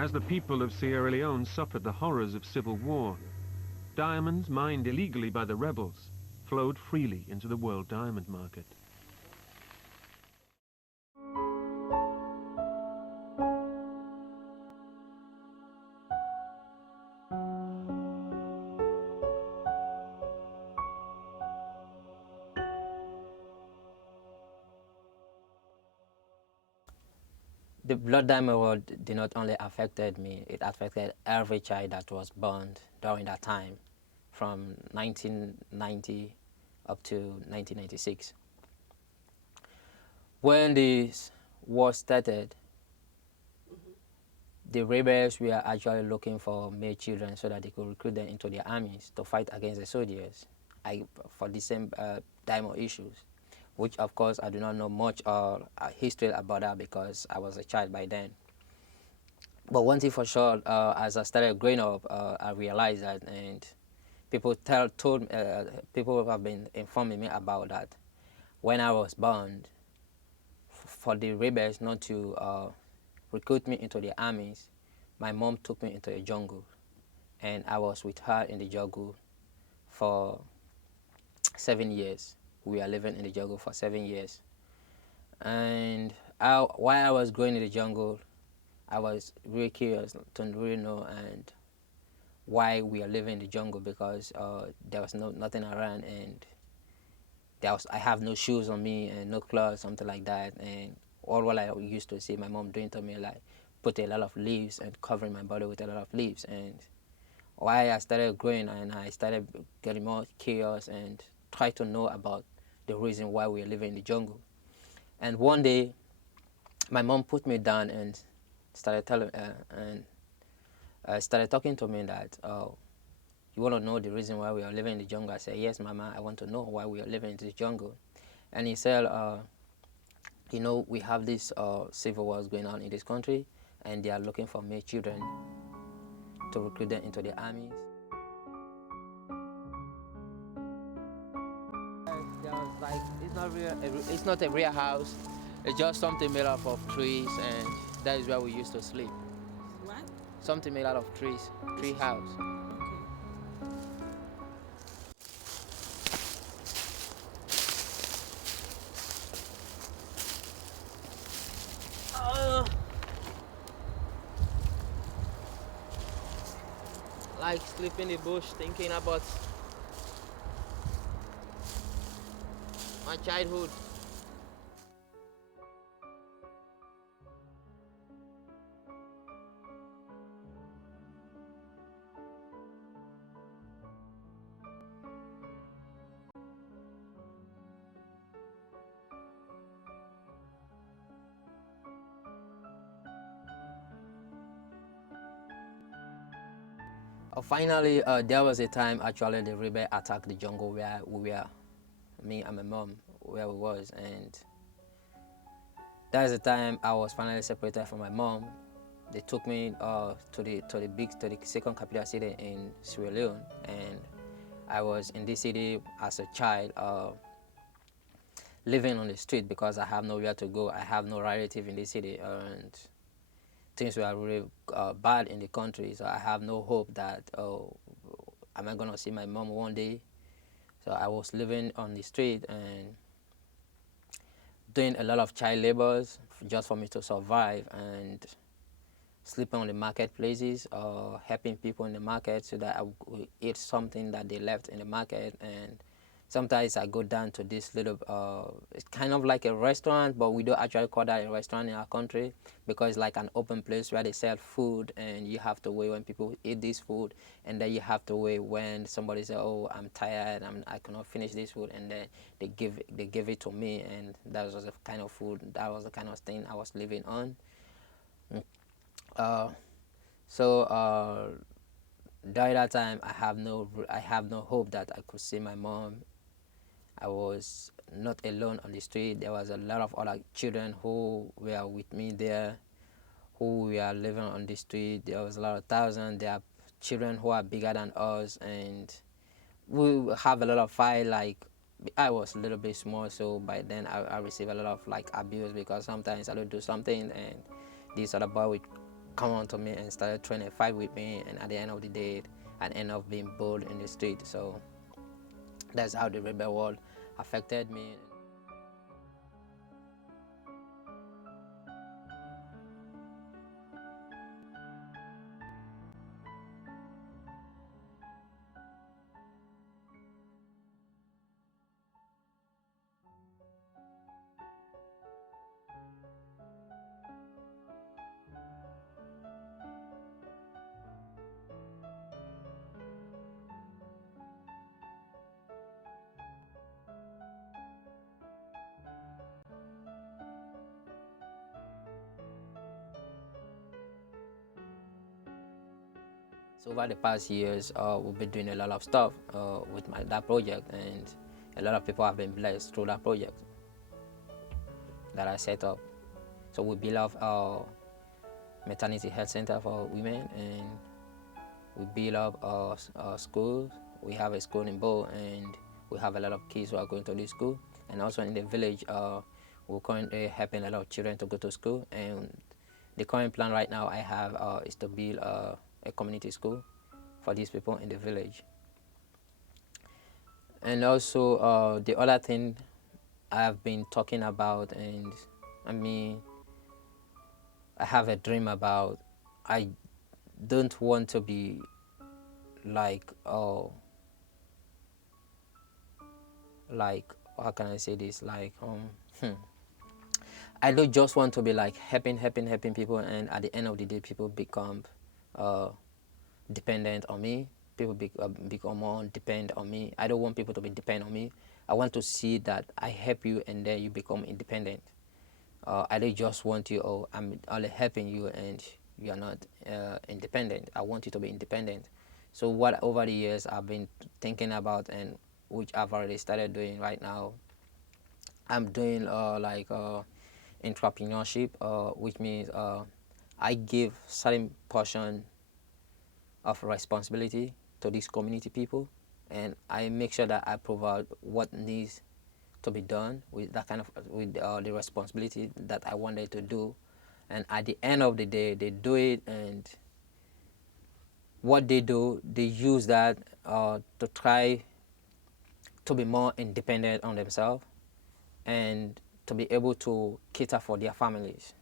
As the people of Sierra Leone suffered the horrors of civil war, diamonds mined illegally by the rebels flowed freely into the world diamond market. The blood diamond war did not only affected me, it affected every child that was born during that time, from 1990 up to 1996. When this war started, the rebels were actually looking for male children so that they could recruit them into their armies to fight against the soldiers for the same diamond issues, which of course I do not know much history about that because I was a child by then. But one thing for sure, as I started growing up, I realized that, and people people have been informing me about that. When I was born, for the rebels not to recruit me into the armies, my mom took me into a jungle, and I was with her in the jungle for 7 years. We are living in the jungle for 7 years, and while I was growing in the jungle, I was really curious to really know and why we are living in the jungle, because there was nothing around, and I have no shoes on me and no clothes, something like that. And all what I used to see my mom doing to me, like put a lot of leaves and covering my body with a lot of leaves. And why I started growing and I started getting more curious and try to know about the reason why we are living in the jungle. And one day, my mom put me down and started started talking to me that, oh, you want to know the reason why we are living in the jungle? I said, yes, Mama, I want to know why we are living in the jungle. And he said, you know, we have this civil wars going on in this country, and they are looking for male children to recruit them into the armies. There was like, it's not a real house. It's just something made up of trees, and that is where we used to sleep. What? Something made out of trees, tree house. Like sleeping in the bush, thinking about my childhood. Finally, there was a time actually the rebel attacked the jungle where we were, me and my mom, where we was, and that's the time I was finally separated from my mom. They took me to the second capital city in Sierra Leone, and I was in this city as a child, living on the street because I have nowhere to go. I have no relative in this city, and things were really bad in the country. So I have no hope that, oh, am I gonna see my mom one day? So I was living on the street and doing a lot of child labors just for me to survive, and sleeping on the marketplaces or helping people in the market so that I would eat something that they left in the market. And sometimes I go down to this little, it's kind of like a restaurant, but we don't actually call that a restaurant in our country because it's like an open place where they sell food, and you have to wait when people eat this food, and then you have to wait when somebody says, oh, I'm tired, I cannot finish this food, and then they give it to me, and that was the kind of food, that was the kind of thing I was living on. Uh, so during that time, I have no hope that I could see my mom. I was not alone on the street. There was a lot of other children who were with me there, who were living on the street. There was a lot of thousands. There are children who are bigger than us, and we have a lot of fight. Like, I was a little bit small, so by then I received a lot of like abuse because sometimes I would do something and this other boy would come on to me and started trying to fight with me, and at the end of the day, I end up being bullied in the street. So that's how the rebel world affected me. So over the past years, we've been doing a lot of stuff with that project, and a lot of people have been blessed through that project that I set up. So we built up our maternity health center for women, and we build up our schools. We have a school in Bo, and we have a lot of kids who are going to this school. And also in the village, we're currently helping a lot of children to go to school. And the current plan right now I have is to build a community school for these people in the village. And also the other thing I've been talking about, and I mean, I have a dream about, I don't want to be like like how can I say this, like I don't just want to be like helping people, and at the end of the day people become dependent on me. People become more dependent on me. I don't want people to be dependent on me. I want to see that I help you and then you become independent. I don't just want you, oh, I'm only helping you and you are not independent. I want you to be independent. So what over the years I've been thinking about, and which I've already started doing right now, I'm doing entrepreneurship, which means I give certain portion of responsibility to these community people, and I make sure that I provide what needs to be done with that kind of with the responsibility that I wanted to do, and at the end of the day they do it, and what they do, they use that to try to be more independent on themselves and to be able to cater for their families.